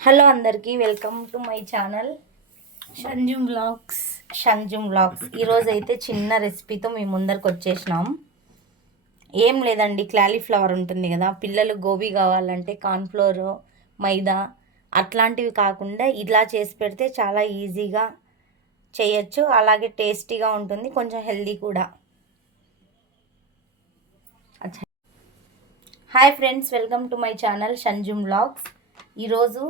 Hello అందరికీ welcome to my channel Shanjum vlogs. ఈరోజు అయితే చిన్న రెసిపీతో మీ ముందరికి వచ్చేసినాం. ఏం లేదండి, క్లాలీఫ్లవర్ ఉంటుంది కదా, పిల్లలు గోబీ కావాలంటే కార్న్ఫ్లోర్, మైదా అట్లాంటివి కాకుండా ఇలా చేసి పెడితే చాలా ఈజీగా చేయొచ్చు. అలాగే టేస్టీగా ఉంటుంది, కొంచెం హెల్దీ కూడా. Hi friends, welcome to my channel Shanjum vlogs. ఈరోజు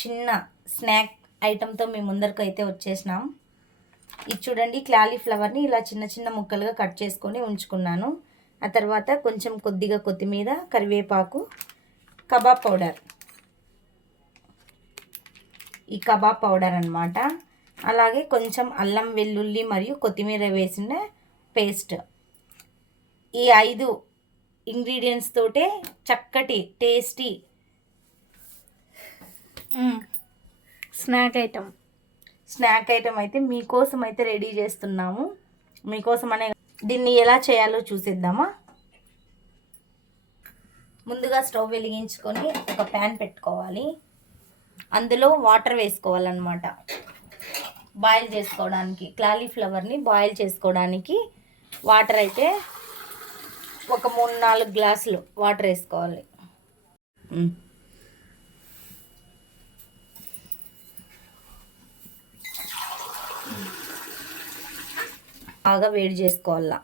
చిన్న స్నాక్ ఐటెంతో మీ ముందరకు అయితే వచ్చేసినాం. ఇది చూడండి, క్లాలీఫ్లవర్ని ఇలా చిన్న చిన్న ముక్కలుగా కట్ చేసుకొని ఉంచుకున్నాను. ఆ తర్వాత కొంచెం కొద్దిగా కొత్తిమీర, కరివేపాకు, కబాబ్ పౌడర్, ఈ కబాబ్ పౌడర్ అన్నమాట. అలాగే కొంచెం అల్లం వెల్లుల్లి మరియు కొత్తిమీర వేసిన పేస్ట్. ఈ 5 ఇంగ్రీడియంట్స్ తోటే చక్కటి టేస్టీ స్నాక్ ఐటమ్ అయితే మీకోసం అయితే రెడీ చేస్తున్నాము. మీకోసం అనే దీన్ని ఎలా చేయాలో చూసేద్దామా. ముందుగా స్టవ్ వెలిగించుకొని ఒక ప్యాన్ పెట్టుకోవాలి. అందులో వాటర్ వేసుకోవాలన్నమాట. బాయిల్ చేసుకోవడానికి, క్లాలీఫ్లవర్ని బాయిల్ చేసుకోవడానికి వాటర్ అయితే ఒక 3-4 గ్లాసులు వాటర్ వేసుకోవాలి. బాగా వేడి చేసుకోవాలా.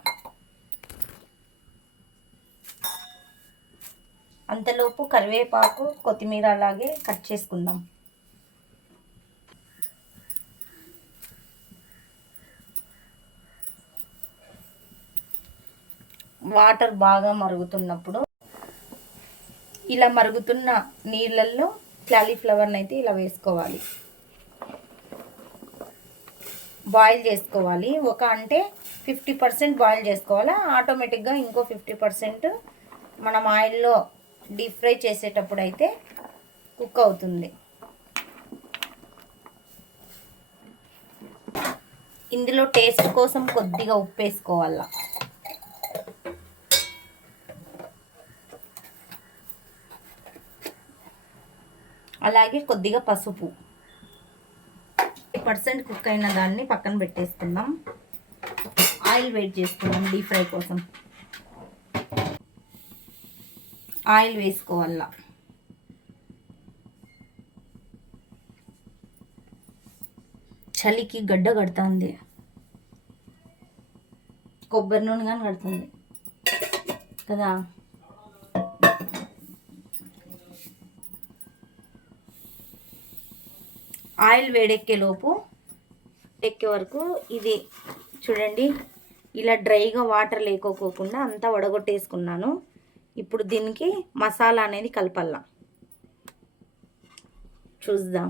అంతలోపు కరివేపాకు, కొత్తిమీర అలాగే కట్ చేసుకుందాం. వాటర్ బాగా మరుగుతున్నప్పుడు ఇలా మరుగుతున్న నీళ్ళల్లో క్లాలీఫ్లవర్ని అయితే ఇలా వేసుకోవాలి. బాయిల్ చేసుకోవాలి. అంటే 50% బాయిల్ చేసుకోవాలి. ఆటోమేటిక్గా ఇంకో 50% మనం ఆయిల్లో డీప్ ఫ్రై చేసేటప్పుడు అయితే కుక్ అవుతుంది. ఇందులో టేస్ట్ కోసం కొద్దిగా ఉప్పు వేసుకోవాలి. అలాగే కొద్దిగా పసుపు. 50% కుక్ అయిన దాన్ని పక్కన పెట్టేసుకుందాం. ఆయిల్ వేడి చేసుకుందాం డీప్ ఫ్రై కోసం. ఆయిల్ వేసుకోవాల. చలికి గడ్డ కడుతుంది, కొబ్బరి నూనె కానీ కడుతుంది కదా. ఆయిల్ వేడెక్కే వరకు ఇది చూడండి, ఇలా డ్రైగా వాటర్ లేకోకుండా అంతా వడగొట్టేసుకున్నాను. ఇప్పుడు దీనికి మసాలా అనేది కలపాల. చూద్దాం.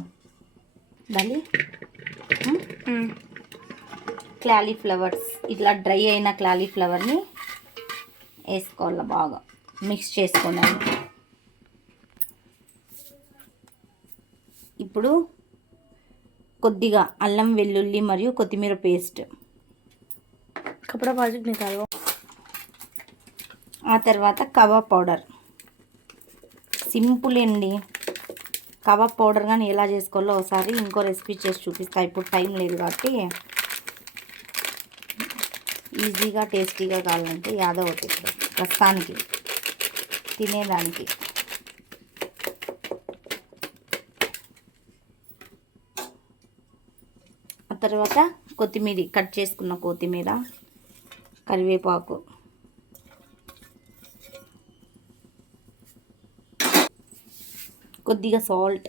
దాన్ని క్లాలీఫ్లవర్స్, ఇట్లా డ్రై అయిన క్లాలీఫ్లవర్ని వేసుకోవాలి. బాగా మిక్స్ చేసుకున్నాను. ఇప్పుడు కొద్దిగా అల్లం వెల్లుల్లి మరియు కొత్తిమీర పేస్ట్. ఆ తర్వాత కబాబ్ పౌడర్. సింపుల్ అండి. కబాబ్ పౌడర్ కానీ ఎలా చేసుకోవాలో ఒకసారి ఇంకో రెసిపీ చేసి చూపిస్తా. ఇప్పుడు టైం లేదు కాబట్టి ఈజీగా టేస్టీగా కావాలంటే యాదో ఒకటి ప్రస్తుతానికి తినేదానికి. తర్వాత కొత్తిమీర, కట్ చేసుకున్న కొత్తిమీర, కరివేపాకు, కొద్దిగా సాల్ట్,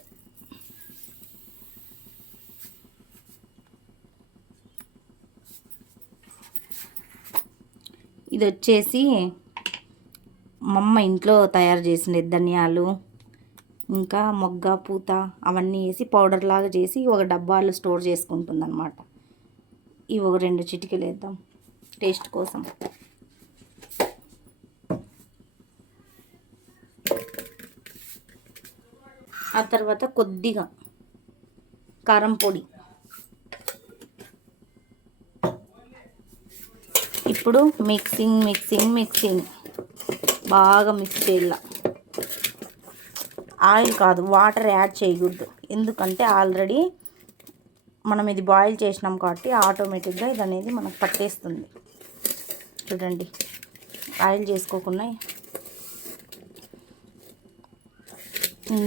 ఇది వచ్చేసి మా అమ్మ ఇంట్లో తయారు చేసిన ధనియాలు, ఇంకా మొగ్గ, పూత అవన్నీ వేసి పౌడర్ లాగా చేసి ఒక డబ్బాలో స్టోర్ చేసుకుంటుంది అన్నమాట. ఇవి ఒక 2 చిటికెలు వేద్దాం టేస్ట్ కోసం. ఆ తర్వాత కొద్దిగా కారం పొడి. ఇప్పుడు మిక్సింగ్ బాగా మిక్స్ చేయాలి. ఆయిల్ కాదు, వాటర్ యాడ్ చేయకూడదు. ఎందుకంటే ఆల్రెడీ మనం ఇది బాయిల్ చేసినాం కాబట్టి ఆటోమేటిక్గా ఇది అనేది మనకు పట్టేస్తుంది. చూడండి, ఆయిల్ చేసుకోకుండా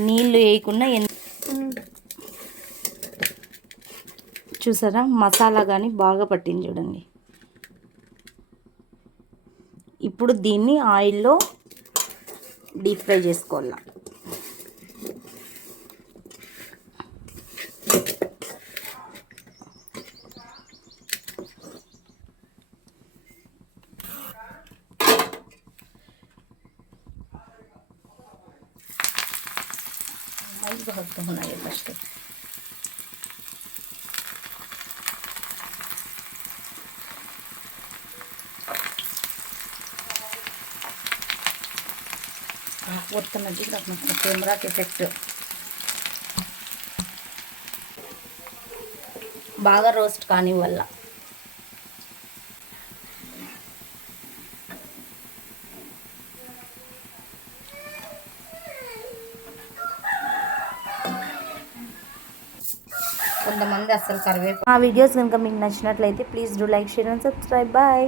నీళ్ళు వేయకుండా చూసారా మసాలా కానీ బాగా పట్టింది చూడండి. ఇప్పుడు దీన్ని ఆయిల్లో డీప్ ఫ్రై చేసుకోవాలి. ఫస్ట్ వస్తున్నది నాకు కెమెరాకి ఎఫెక్ట్. బాగా రోస్ట్ కానీ వల్ల కొంతమంది అస్సలు కరివేపాకు. ఆ వీడియోస్ కనుక మీకు నచ్చినట్లయితే please do like, share and subscribe. Bye.